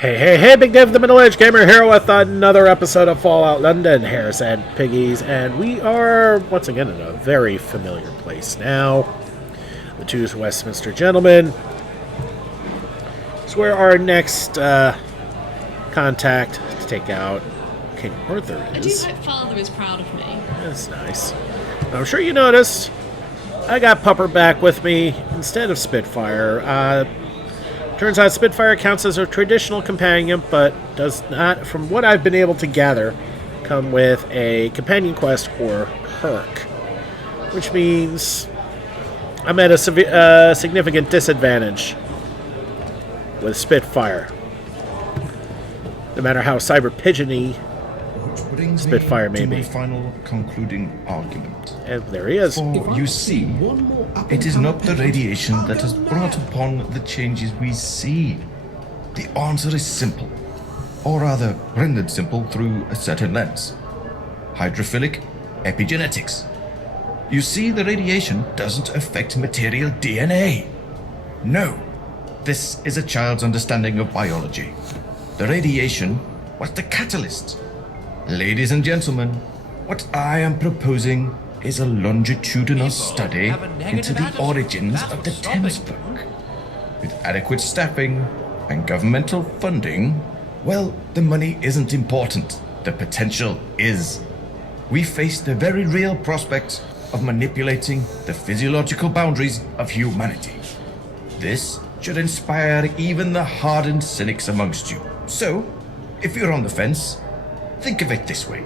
Hey, Big Dave, the middle-aged gamer here with another episode of Fallout London, Hares and Piggies, and we are, once again, in a very familiar place now. The two Westminster gentlemen. It's where our next contact to take out King Arthur is. I do hope Father is proud of me. That's nice. I'm sure you noticed, I got Pupper back with me instead of Spitfire. Turns out Spitfire counts as a traditional companion, but does not, from what I've been able to gather, come with a companion quest or perk. Which means I'm at a significant disadvantage with Spitfire. No matter how cyber pigeony Spitfire may be. My final concluding argument. And there he is. For you see, it is not the radiation that has brought upon the changes we see. The answer is simple, or rather rendered simple through a certain lens. Hydrophilic epigenetics. You see, the radiation doesn't affect material DNA. No, this is a child's understanding of biology. The radiation was the catalyst. Ladies and gentlemen, what I am proposing is a longitudinal study into the origins of the Thames folk. With adequate staffing and governmental funding, well, the money isn't important. The potential is. We face the very real prospect of manipulating the physiological boundaries of humanity. This should inspire even the hardened cynics amongst you. So, if you're on the fence, think of it this way.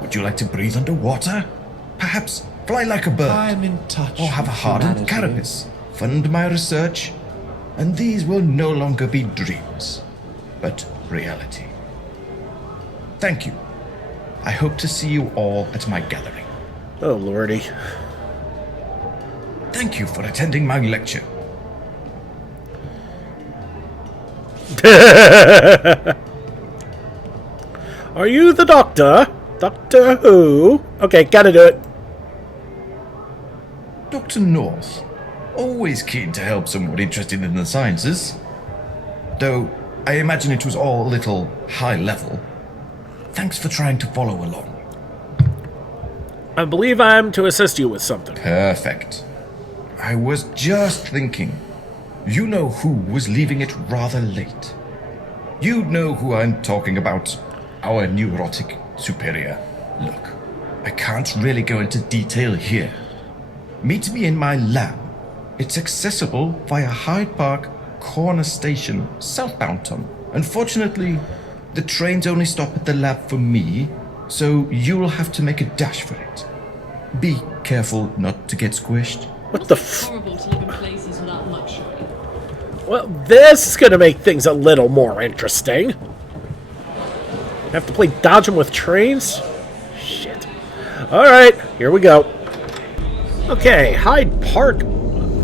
Would you like to breathe underwater? Perhaps fly like a bird? I'm in touch. Or have a hardened carapace? Fund my research, and these will no longer be dreams, but reality. Thank you. I hope to see you all at my gathering. Oh, lordy. Thank you for attending my lecture. Are you the doctor? Doctor Who? Okay, gotta do it. Dr. North. Always keen to help someone interested in the sciences. Though, I imagine it was all a little high level. Thanks for trying to follow along. I believe I'm to assist you with something. Perfect. I was just thinking. You know who was leaving it rather late. You know who I'm talking about. Our neurotic superior. Look, I can't really go into detail here. Meet me in my lab. It's accessible via Hyde Park Corner Station, southbound Tom. Unfortunately, the trains only stop at the lab for me, so you'll have to make a dash for it. Be careful not to get squished. What the It's horrible to live in places without luxury. Well, this is gonna make things a little more interesting. Have to play dodge 'em with trains? Shit. Alright, here we go. Okay, Hyde Park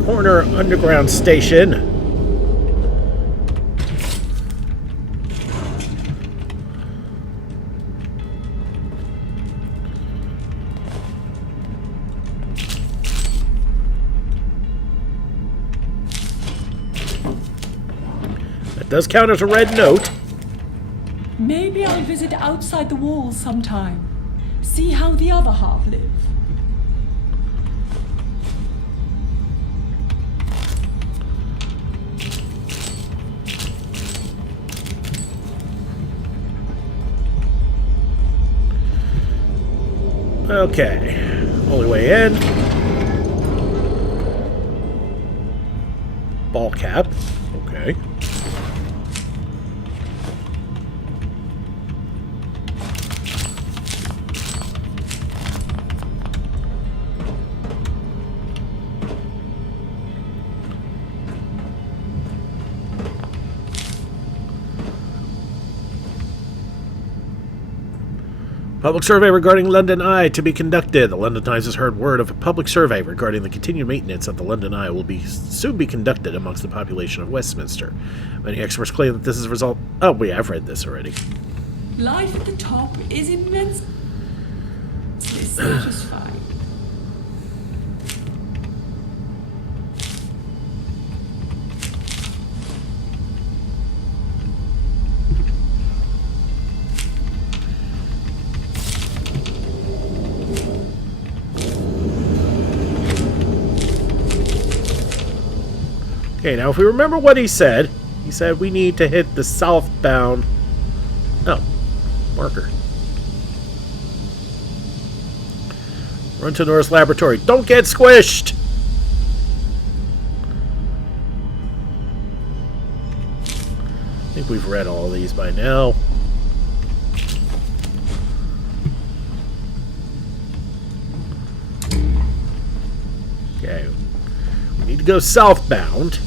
Corner Underground Station. That does count as a red note. Maybe I'll visit outside the walls sometime. See how the other half live. Okay. Only way in. Ball cap. Okay. Public survey regarding London Eye to be conducted. The London Times has heard word of a public survey regarding the continued maintenance of the London Eye will soon be conducted amongst the population of Westminster. Many experts claim that this is a result... Oh, wait, I've read this already. Life at the top is immensely satisfying. Okay, now if we remember what he said we need to hit the southbound... Oh, marker. Run to Norris Laboratory. Don't get squished! I think we've read all of these by now. Okay. We need to go southbound.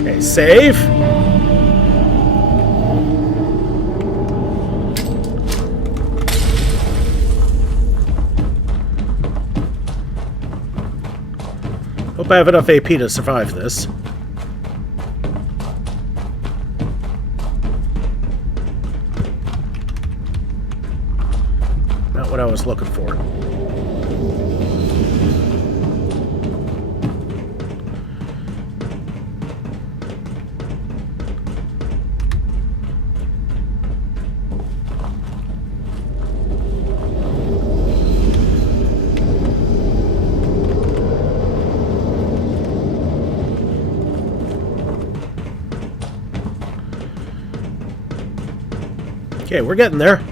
Okay, save. Hope I have enough AP to survive this. Not what I was looking for. Okay, we're getting there.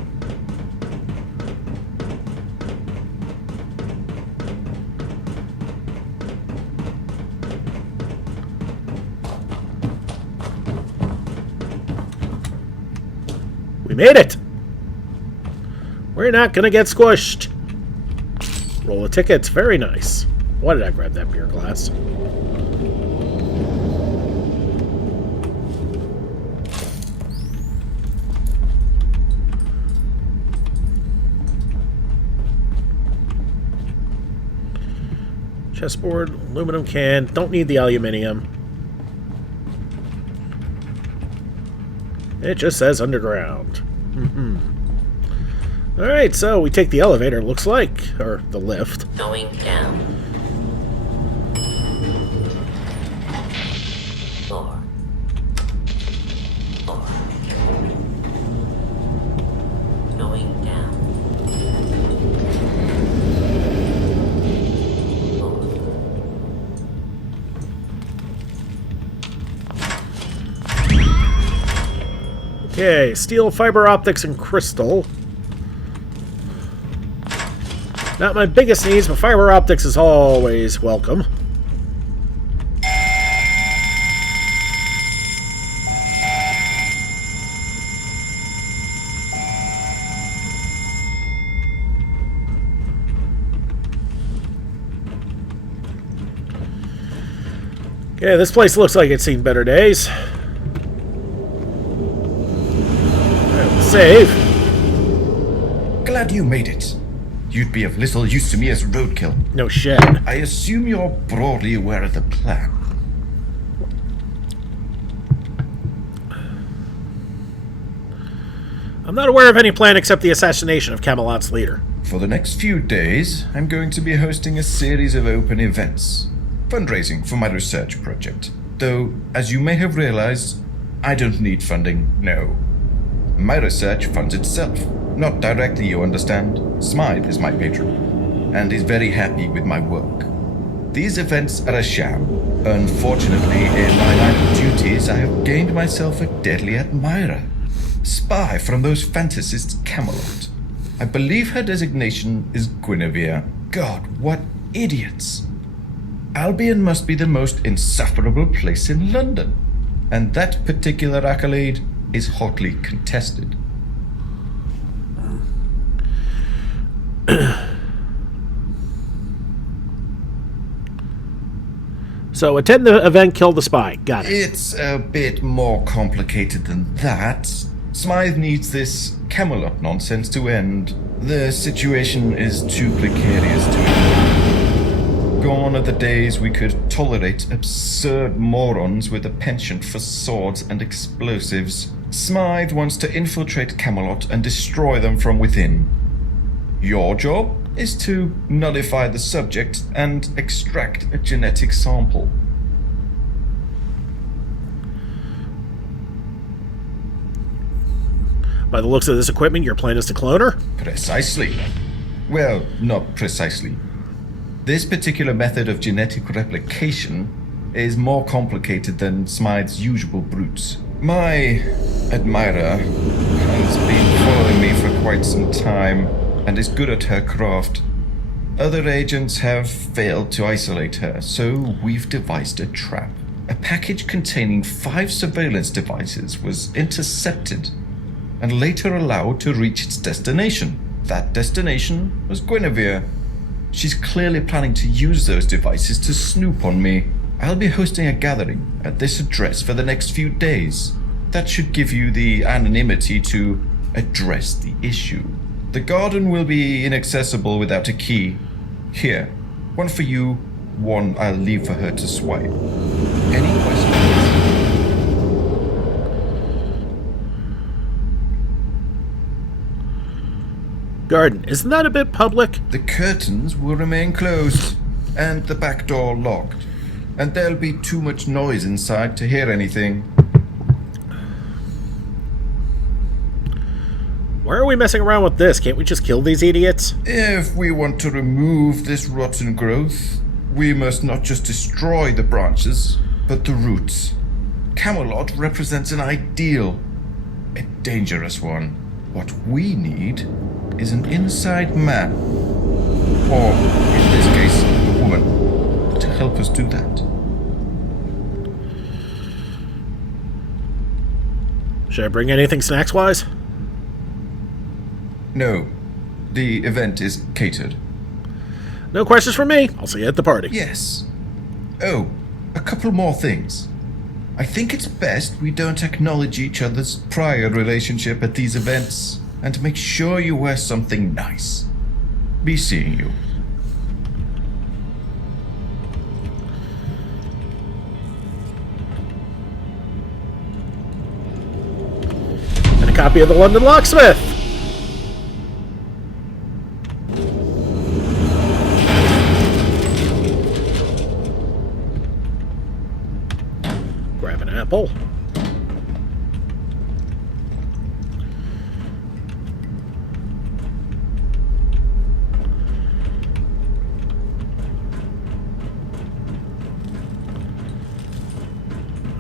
We made it! We're not gonna get squished. Roll the tickets. Very nice. Why did I grab that beer glass? Chessboard, aluminum can. Don't need the aluminium. It just says underground. Alright, so we take the elevator, looks like. Or the lift. Going down. 4. 4. Going down. 4. Okay, steel, fiber optics, and crystal. Not my biggest needs, but fiber optics is always welcome. Okay, this place looks like it's seen better days. Save. Glad you made it. You'd be of little use to me as roadkill. No shit. I assume you're broadly aware of the plan. I'm not aware of any plan except the assassination of Camelot's leader. For the next few days, I'm going to be hosting a series of open events. Fundraising for my research project. Though, as you may have realized, I don't need funding, no. My research funds itself. Not directly, you understand. Smythe is my patron, and is very happy with my work. These events are a sham. Unfortunately, in my line of duties, I have gained myself a deadly admirer. Spy from those fantasists Camelot. I believe her designation is Guinevere. God, what idiots. Albion must be the most insufferable place in London, and that particular accolade is hotly contested. So attend the event, kill the spy. Got it. It's a bit more complicated than that. Smythe needs this Camelot nonsense to end. The situation is too precarious to ignore. Gone are the days we could tolerate absurd morons with a penchant for swords and explosives. Smythe wants to infiltrate Camelot and destroy them from within. Your job is to nullify the subject and extract a genetic sample. By the looks of this equipment, your plan is to clone her? Precisely. Well, not precisely. This particular method of genetic replication is more complicated than Smythe's usual brutes. My admirer has been following me for quite some time and is good at her craft. Other agents have failed to isolate her, so we've devised a trap. A package containing 5 surveillance devices was intercepted and later allowed to reach its destination. That destination was Guinevere. She's clearly planning to use those devices to snoop on me. I'll be hosting a gathering at this address for the next few days. That should give you the anonymity to address the issue. The garden will be inaccessible without a key. Here, one for you, one I'll leave for her to swipe. Any questions? Garden, isn't that a bit public? The curtains will remain closed, and the back door locked. And there'll be too much noise inside to hear anything. Why are we messing around with this? Can't we just kill these idiots? If we want to remove this rotten growth, we must not just destroy the branches, but the roots. Camelot represents an ideal, a dangerous one. What we need is an inside man, or in this case, a woman, to help us do that. Should I bring anything snacks-wise? No, the event is catered. No questions from me. I'll see you at the party. Yes. Oh, a couple more things. I think it's best we don't acknowledge each other's prior relationship at these events, and make sure you wear something nice. Be seeing you. And a copy of the London Locksmith. Grab an apple.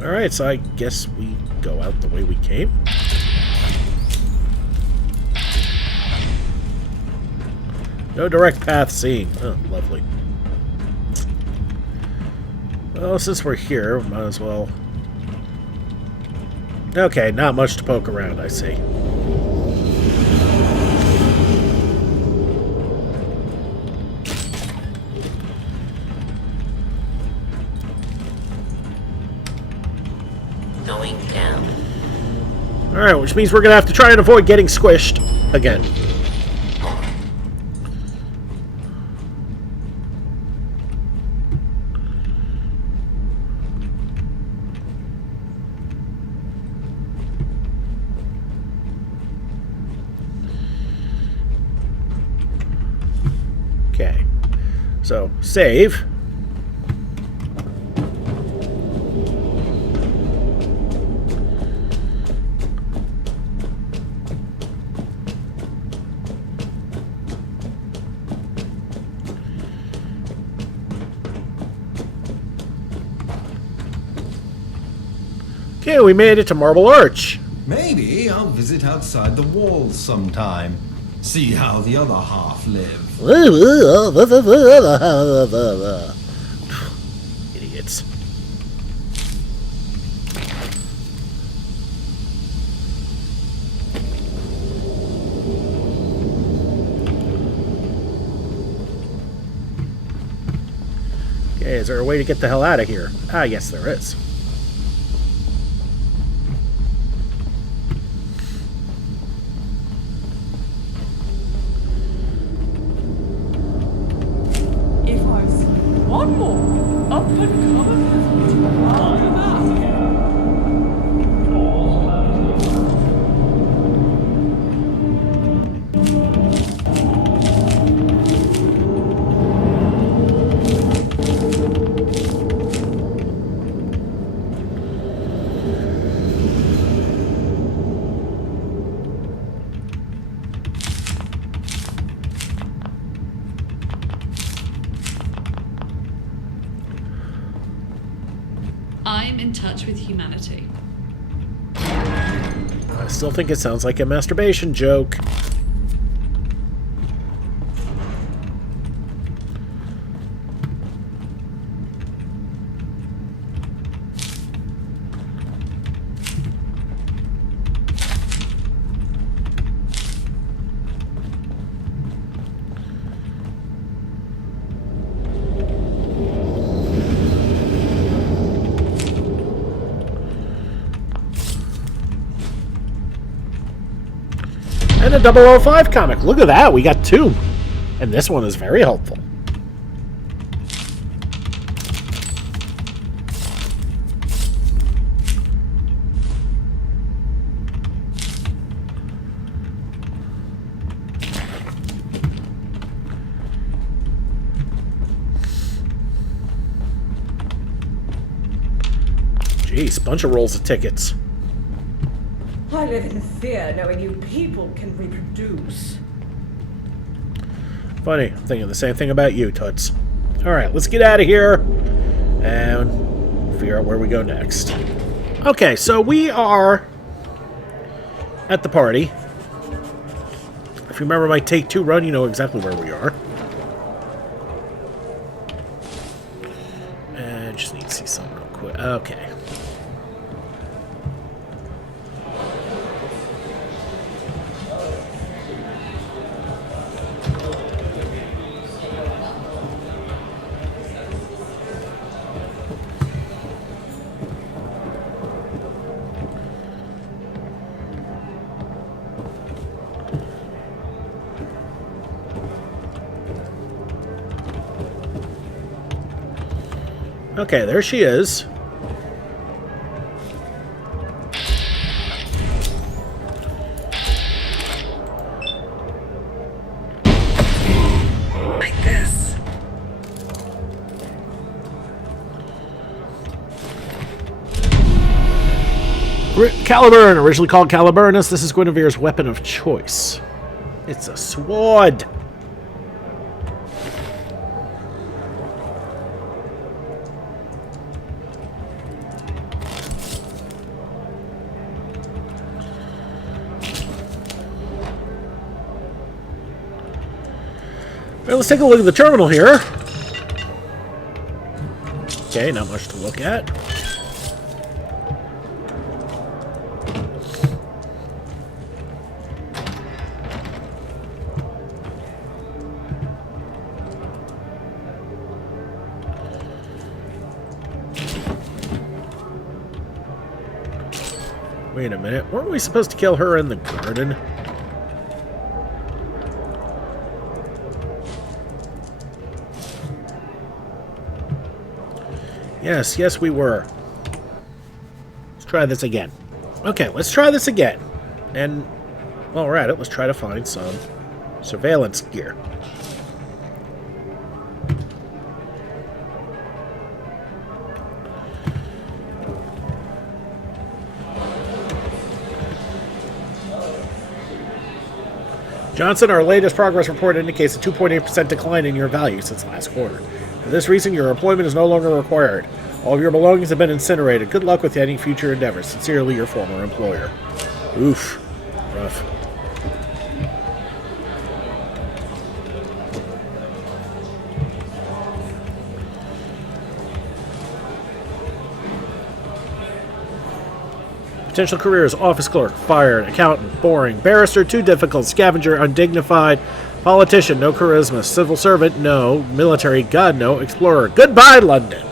Alright, so I guess we go out the way we came. No direct path seen. Oh, lovely. Well, since we're here, might as well... Okay, not much to poke around, I see. Going down. Alright, which means we're gonna have to try and avoid getting squished again. Okay. So, save. Okay, we made it to Marble Arch. Maybe I'll visit outside the walls sometime. See how the other half live. Idiots. Okay, is there a way to get the hell out of here? Ah, yes, there is. If I see one more up and coming peasant, I'll be back. I'm in touch with humanity. I still think it sounds like a masturbation joke. And a 005 comic. Look at that. We got 2. And this one is very helpful. Jeez, bunch of rolls of tickets. I live in fear knowing you people can reproduce. Funny, I'm thinking the same thing about you, Toots. Alright, let's get out of here and figure out where we go next. Okay, so we are at the party. If you remember my Take 2 run, you know exactly where we are. And just need to see something real quick. Okay. Okay, there she is. Like this. Caliburn, originally called Caliburnus, this is Guinevere's weapon of choice. It's a sword. Well, let's take a look at the terminal here. Okay, not much to look at. Wait a minute, weren't we supposed to kill her in the garden? Yes, we were. Let's try this again. Okay, let's try this again. And while we're at it, let's try to find some surveillance gear. Johnson, our latest progress report indicates a 2.8% decline in your value since last quarter. For this reason, your employment is no longer required. All of your belongings have been incinerated. Good luck with any future endeavors. Sincerely, your former employer. Oof. Rough. Potential careers: office clerk, fired, accountant, boring, barrister, too difficult, scavenger, undignified, politician, no charisma, civil servant, no, military, God, no, explorer. Goodbye, London.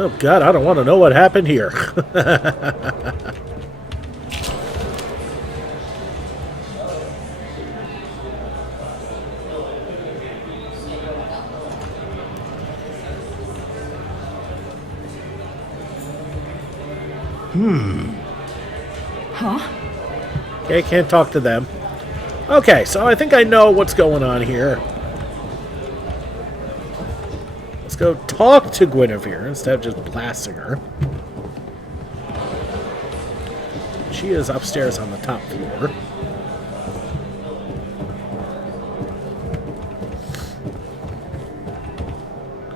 Oh, God, I don't want to know what happened here. Huh? Okay, can't talk to them. Okay, so I think I know what's going on here. Let's go talk to Guinevere instead of just blasting her. She is upstairs on the top floor.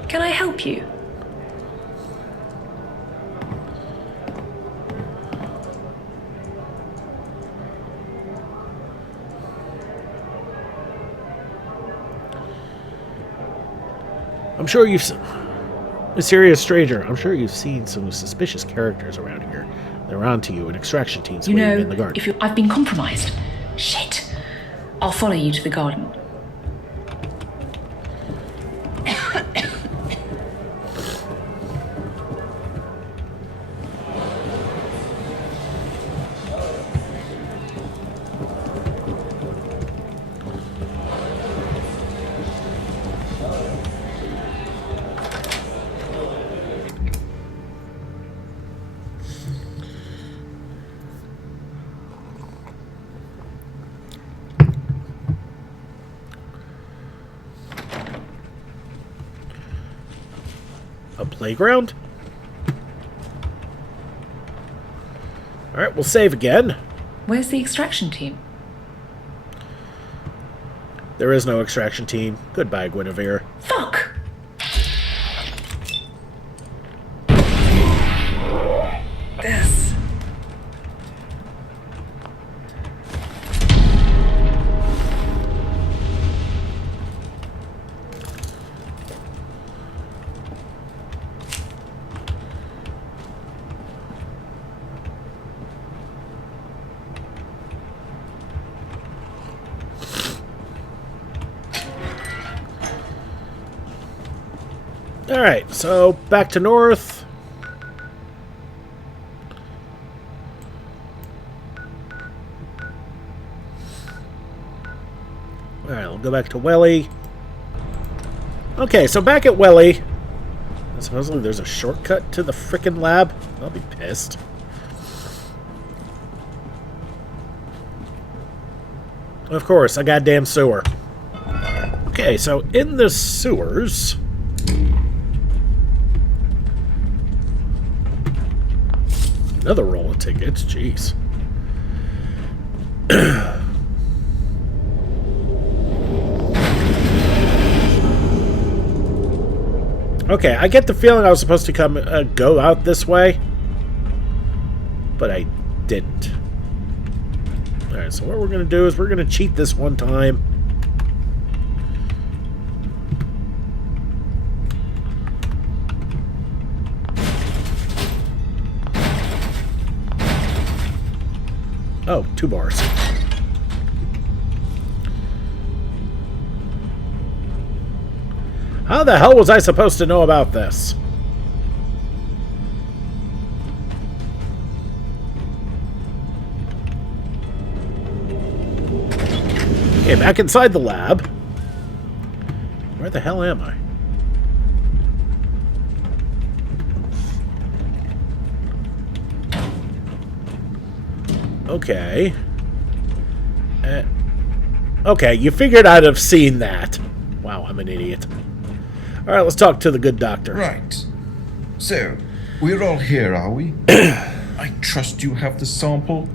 Can I help you? I'm sure you've... Mysterious stranger, I'm sure you've seen some suspicious characters around here. They're onto you, and extraction teams You waiting know, in the garden. I've been compromised. Shit. I'll follow you to the garden. A playground? Alright, we'll save again. Where's the extraction team? There is no extraction team. Goodbye, Guinevere. Fuck! This. Alright, so back to north. Alright, we'll go back to Welly. Okay, so back at Welly. Supposedly there's a shortcut to the frickin' lab. I'll be pissed. Of course, a goddamn sewer. Okay, so in the sewers... Another roll of tickets, jeez. Okay, I get the feeling I was supposed to go out this way, but I didn't. Alright, so what we're going to do is we're going to cheat this one time. Oh, 2 bars. How the hell was I supposed to know about this? Okay, back inside the lab. Where the hell am I? Okay. Okay, you figured I'd have seen that. Wow, I'm an idiot. Alright, let's talk to the good doctor. Right. So, we're all here, are we? I trust you have the sample?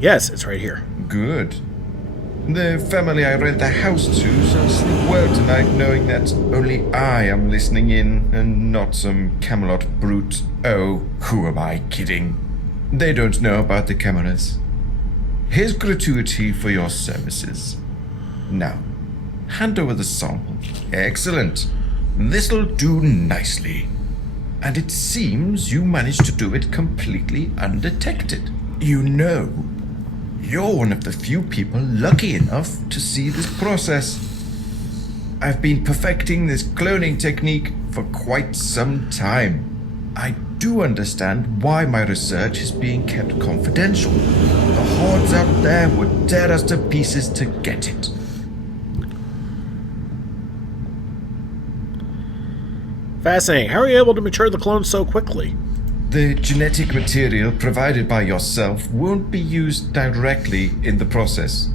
Yes, it's right here. Good. The family I rent the house to shall sleep well tonight knowing that only I am listening in and not some Camelot brute. Oh, who am I kidding? They don't know about the cameras. Here's gratuity for your services. Now, hand over the sample. Excellent. This'll do nicely. And it seems you managed to do it completely undetected. You know, you're one of the few people lucky enough to see this process. I've been perfecting this cloning technique for quite some time. I do understand why my research is being kept confidential. The hordes out there would tear us to pieces to get it. Fascinating. How are you able to mature the clones so quickly? The genetic material provided by yourself won't be used directly in the process.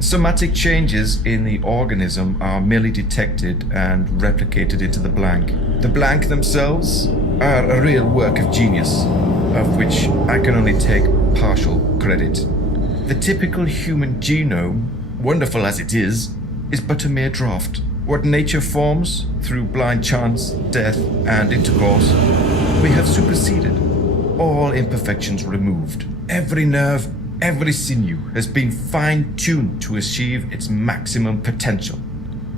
Somatic changes in the organism are merely detected and replicated into the blank. The blank themselves are a real work of genius, of which I can only take partial credit. The typical human genome, wonderful as it is but a mere draft. What nature forms through blind chance, death, and intercourse, we have superseded. All imperfections removed. Every nerve, every sinew has been fine-tuned to achieve its maximum potential.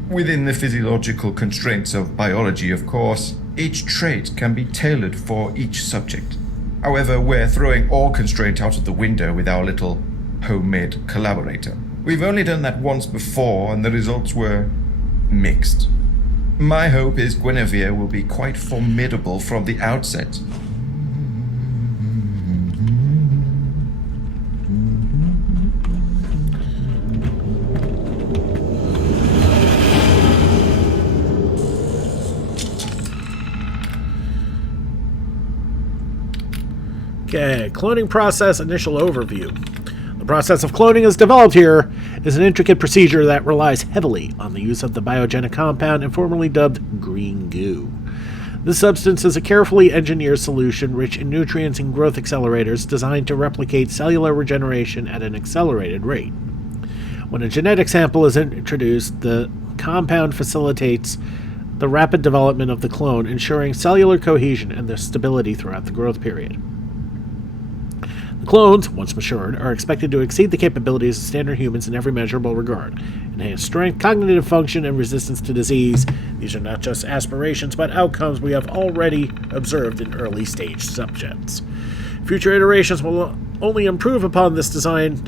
Within the physiological constraints of biology, of course, each trait can be tailored for each subject. However, we're throwing all constraint out of the window with our little homemade collaborator. We've only done that once before, and the results were mixed. My hope is Guinevere will be quite formidable from the outset. Okay, cloning process initial overview. The process of cloning as developed here is an intricate procedure that relies heavily on the use of the biogenic compound informally dubbed green goo. This substance is a carefully engineered solution rich in nutrients and growth accelerators designed to replicate cellular regeneration at an accelerated rate. When a genetic sample is introduced, the compound facilitates the rapid development of the clone, ensuring cellular cohesion and their stability throughout the growth period. The clones, once matured, are expected to exceed the capabilities of standard humans in every measurable regard. Enhanced strength, cognitive function, and resistance to disease. These are not just aspirations, but outcomes we have already observed in early-stage subjects. Future iterations will only improve upon this design,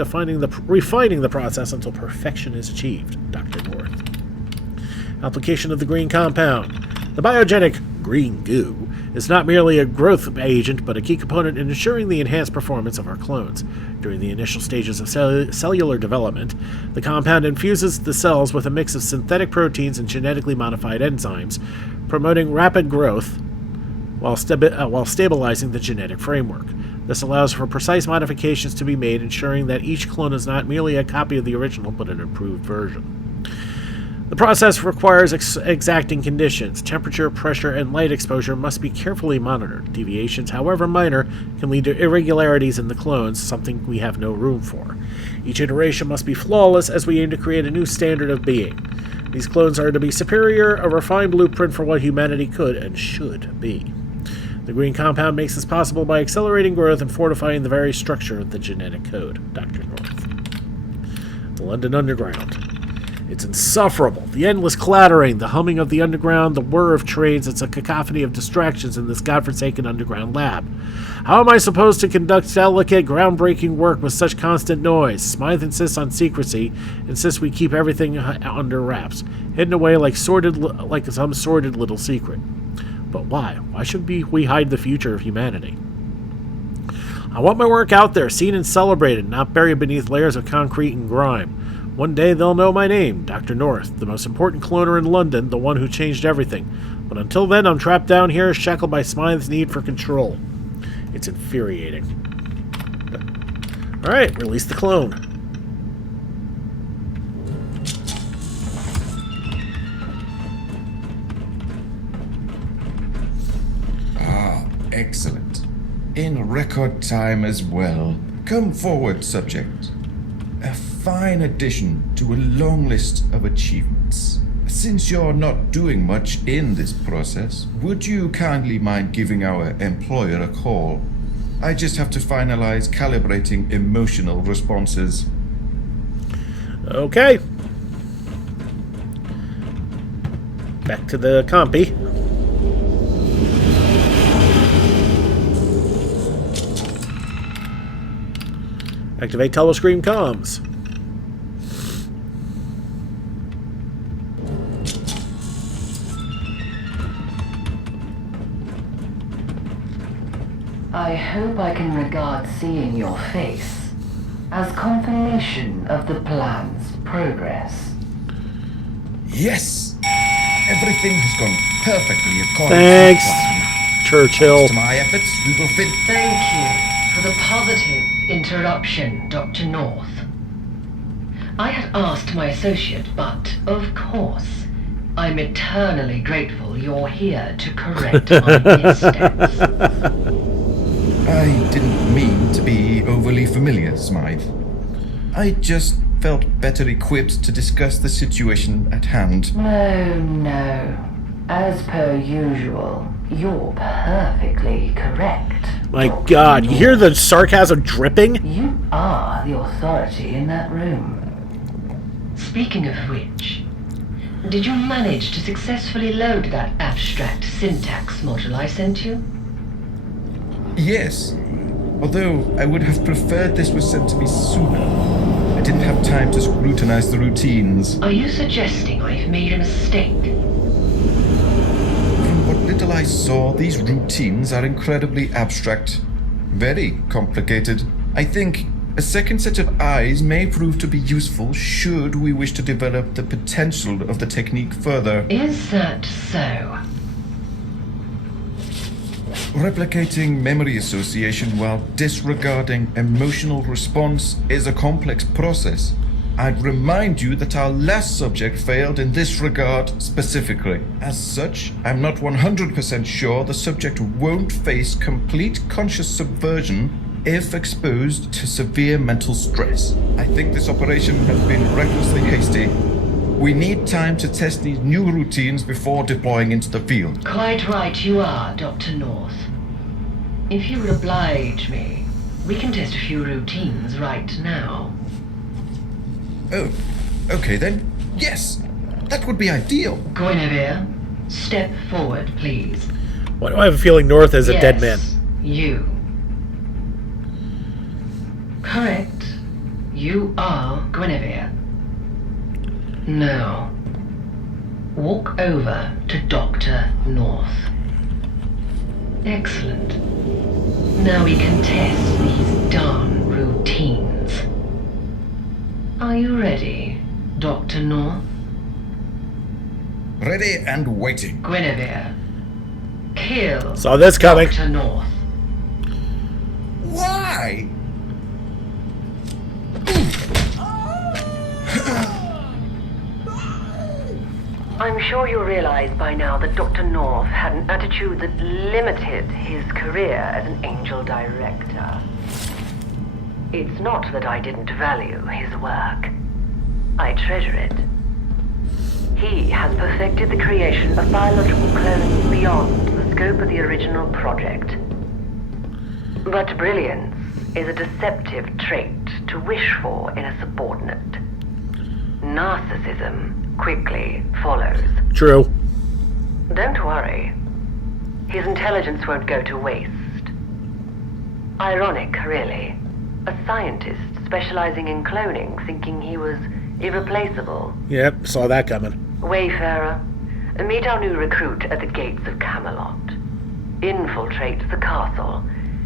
refining the process until perfection is achieved. Dr. North. Application of the green compound. The biogenic green goo is not merely a growth agent, but a key component in ensuring the enhanced performance of our clones. During the initial stages of cellular development, the compound infuses the cells with a mix of synthetic proteins and genetically modified enzymes, promoting rapid growth while stabilizing the genetic framework. This allows for precise modifications to be made, ensuring that each clone is not merely a copy of the original, but an improved version. The process requires exacting conditions. Temperature, pressure, and light exposure must be carefully monitored. Deviations, however minor, can lead to irregularities in the clones, something we have no room for. Each iteration must be flawless as we aim to create a new standard of being. These clones are to be superior, a refined blueprint for what humanity could and should be. The green compound makes this possible by accelerating growth and fortifying the very structure of the genetic code. Dr. North. The London Underground. It's insufferable. The endless clattering, the humming of the underground, the whir of trains. It's a cacophony of distractions in this godforsaken underground lab. How am I supposed to conduct delicate, groundbreaking work with such constant noise? Smythe insists on secrecy, insists we keep everything under wraps, hidden away like some sordid little secret. But why? Why should we hide the future of humanity? I want my work out there, seen and celebrated, not buried beneath layers of concrete and grime. One day they'll know my name, Dr. North, the most important cloner in London, the one who changed everything. But until then, I'm trapped down here, shackled by Smythe's need for control. It's infuriating. Alright, release the clone. Excellent. In record time as well. Come forward, subject. A fine addition to a long list of achievements. Since you're not doing much in this process, would you kindly mind giving our employer a call? I just have to finalize calibrating emotional responses. Okay. Back to the compy. Activate telescreen comms. I hope I can regard seeing your face as confirmation of the plan's progress. Yes! Everything has gone perfectly according Thanks, to plan. Churchill. To my efforts, we will fit. Thank you for the positive interruption, Dr. North. I had asked my associate, but of course, I'm eternally grateful you're here to correct my missteps. I didn't mean to be overly familiar, Smythe. I just felt better equipped to discuss the situation at hand. No, no. As per usual, you're perfectly correct. My God, you hear the sarcasm dripping? You are the authority in that room. Speaking of which, did you manage to successfully load that abstract syntax module I sent you? Yes, although I would have preferred this was sent to me sooner. I didn't have time to scrutinize the routines. Are you suggesting I've made a mistake? From what little I saw, these routines are incredibly abstract. Very complicated. I think a second set of eyes may prove to be useful should we wish to develop the potential of the technique further. Is that so? Replicating memory association while disregarding emotional response is a complex process. I'd remind you that our last subject failed in this regard specifically. As such, I'm not 100% sure the subject won't face complete conscious subversion if exposed to severe mental stress. I think this operation has been recklessly hasty. We need time to test these new routines before deploying into the field. Quite right you are, Dr. North. If you would oblige me, we can test a few routines right now. Oh, okay then. Yes, that would be ideal. Guinevere, step forward, please. Why do I have a feeling North is a dead man? You. Correct. You are Guinevere. Now, walk over to Dr. North. Excellent. Now we can test these darn routines. Are you ready, Dr. North? Ready and waiting. Guinevere, kill Saw this coming. Dr. North. Why? I'm sure you realize by now that Dr. North had an attitude that limited his career as an angel director. It's not that I didn't value his work. I treasure it. He has perfected the creation of biological clones beyond the scope of the original project. But brilliance is a deceptive trait to wish for in a subordinate. Narcissism quickly follows. True. Don't worry. His intelligence won't go to waste. Ironic, really. A scientist specializing in cloning, thinking he was irreplaceable. Yep, saw that coming. Wayfarer, meet our new recruit at the gates of Camelot. Infiltrate the castle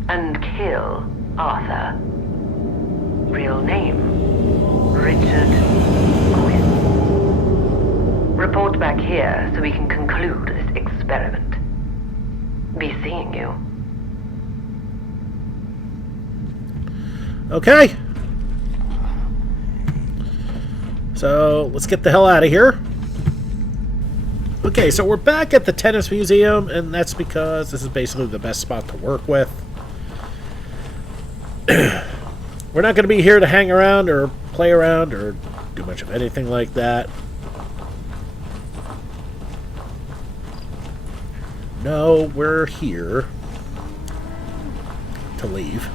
and kill Arthur. Real name, Richard Quinn. Report back here so we can conclude this experiment. Be seeing you. Okay. So, let's get the hell out of here. Okay, so we're back at the tennis museum, and that's because this is basically the best spot to work with. We're not going to be here to hang around or play around or do much of anything like that. No, we're here to leave.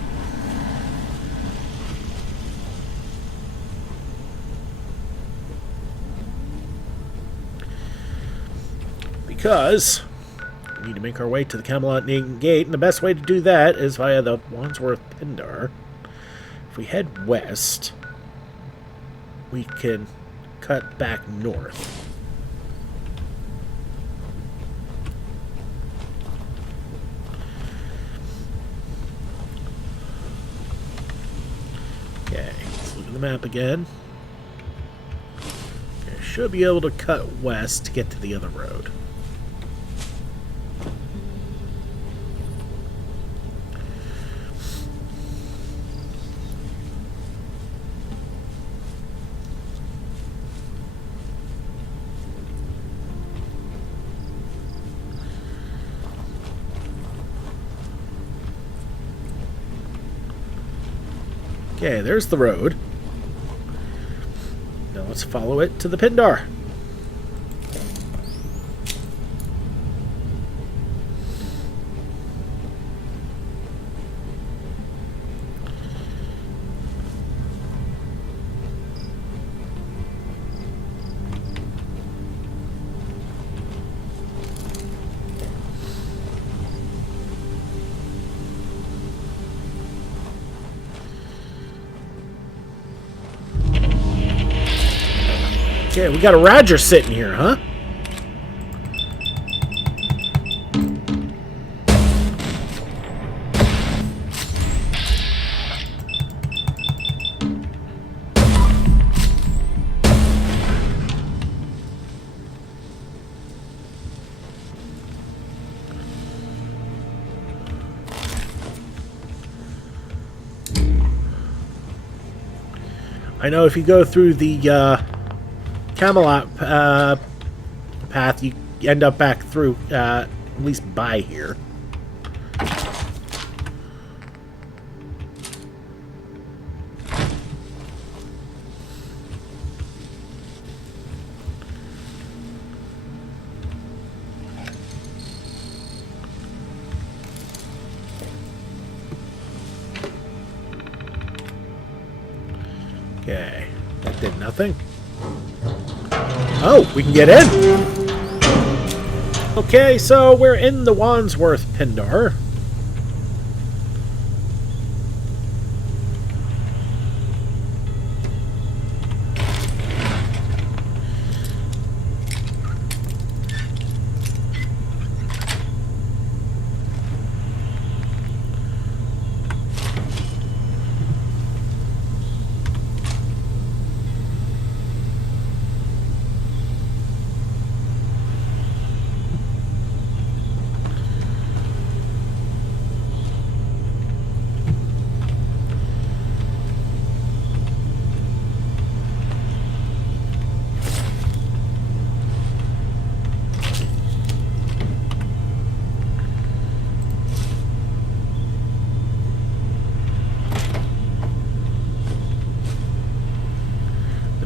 Because we need to make our way to the Camelot Gate, and the best way to do that is via the Wandsworth Pindar. If we head west, we can cut back north. Okay, let's look at the map again. Okay, should be able to cut west to get to the other road. Okay, there's the road. Now let's follow it to the Pindar. Okay, we got a Roger sitting here, huh? I know if you go through the Camelot path, you end up back through, at least by here. Okay, that did nothing. Oh, we can get in! Okay, so we're in the Wandsworth Pindar.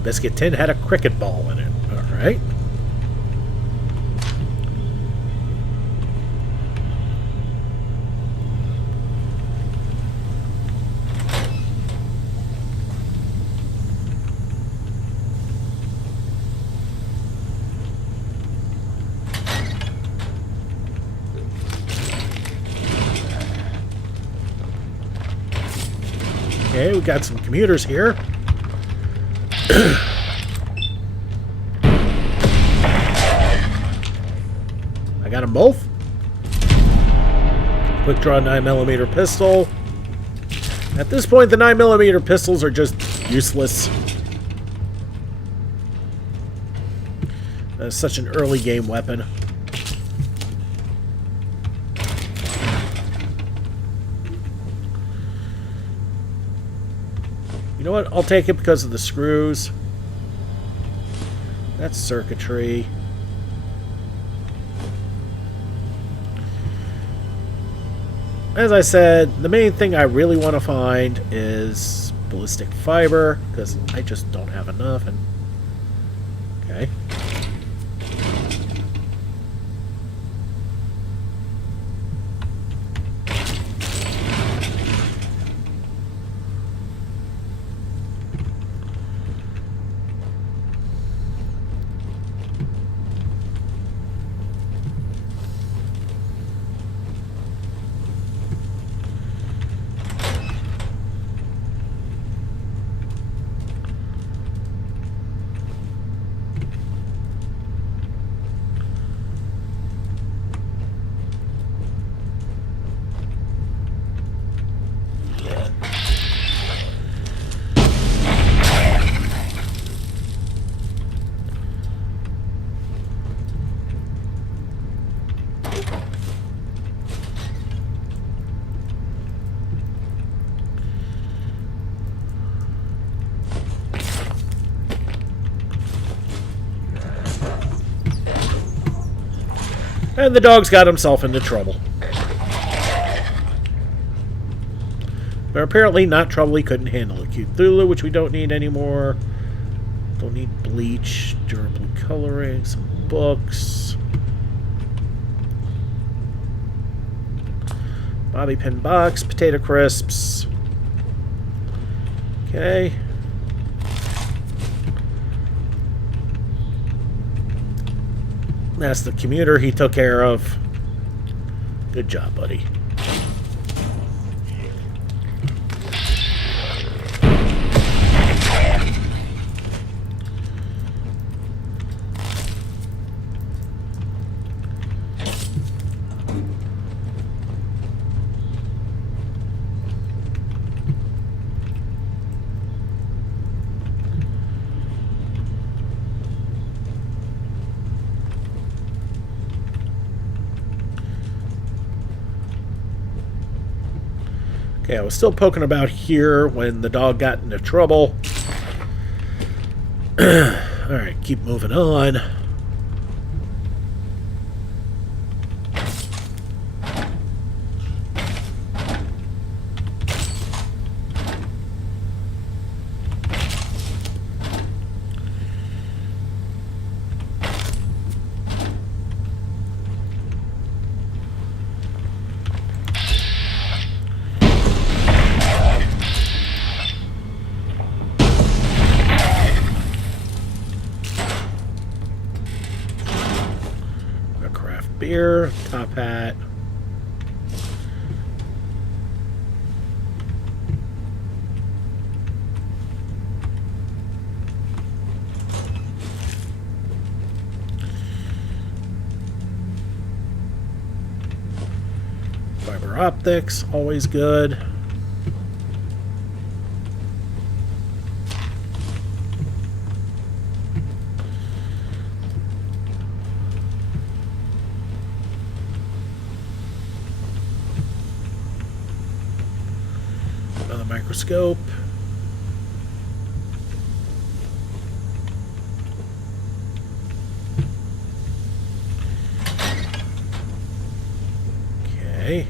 Biscuit tin had a cricket ball in it. Alright. Okay, we got some commuters here. I got them both. Quick draw 9mm pistol. At this point, the 9mm pistols are just useless. That's such an early game weapon. You know what? I'll take it because of the screws. That's circuitry. As I said, the main thing I really want to find is ballistic fiber, because I just don't have enough. And okay. And the dog's got himself into trouble. But apparently not trouble he couldn't handle. A Cthulhu, which we don't need anymore. Don't need bleach, durable coloring, some books. Bobby pin box, potato crisps. Okay. That's the commuter he took care of. Good job, buddy. Okay, I was still poking about here when the dog got into trouble. Alright, keep moving on. Beer, top hat. Fiber optics, always good. Microscope. Okay.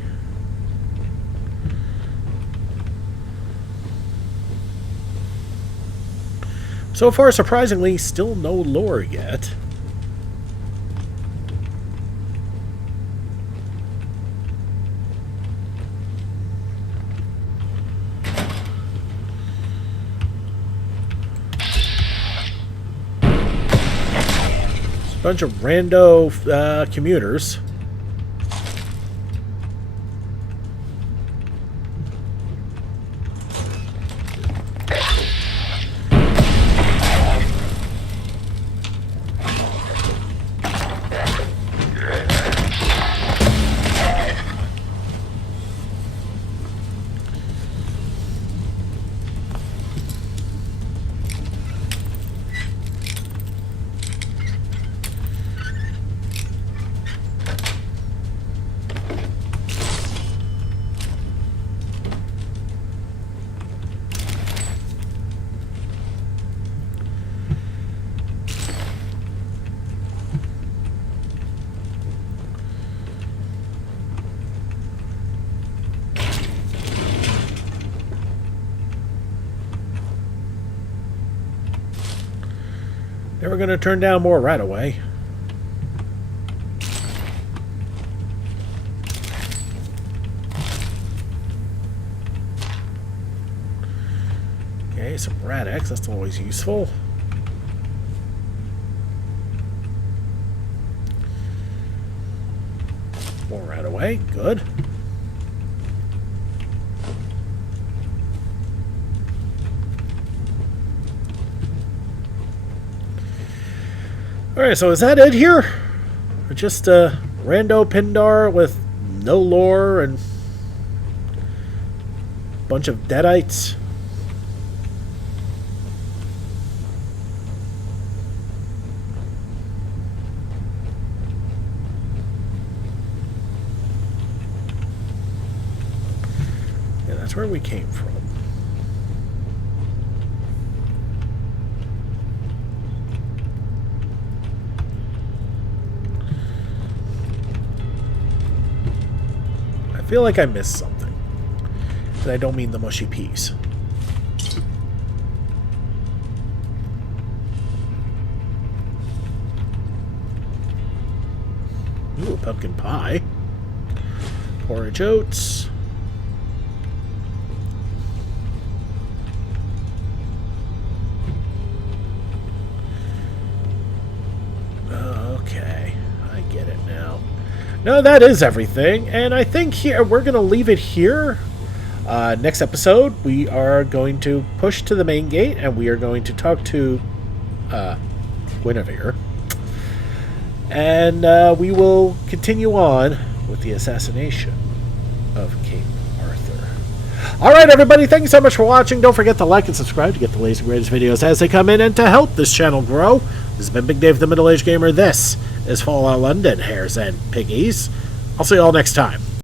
So far, surprisingly, still no lore yet. Bunch of rando commuters. They were going to turn down more right away. Okay, some Rad-X, that's always useful. More right away, good. Alright, so is that it here? Or just a rando Pindar with no lore and a bunch of deadites? Yeah, that's where we came from. I feel like I missed something. And I don't mean the mushy peas. Ooh, pumpkin pie. Porridge oats. Okay, I get it now. No, that is everything, and I think here we're going to leave it here. Next episode, we are going to push to the main gate, and we are going to talk to Guinevere. And we will continue on with the assassination of King Arthur. Alright, everybody, thank you so much for watching. Don't forget to like and subscribe to get the latest and greatest videos as they come in and to help this channel grow. This has been Big Dave, the Middle-Aged Gamer. This is Fallout London, Hares and Piggies. I'll see you all next time.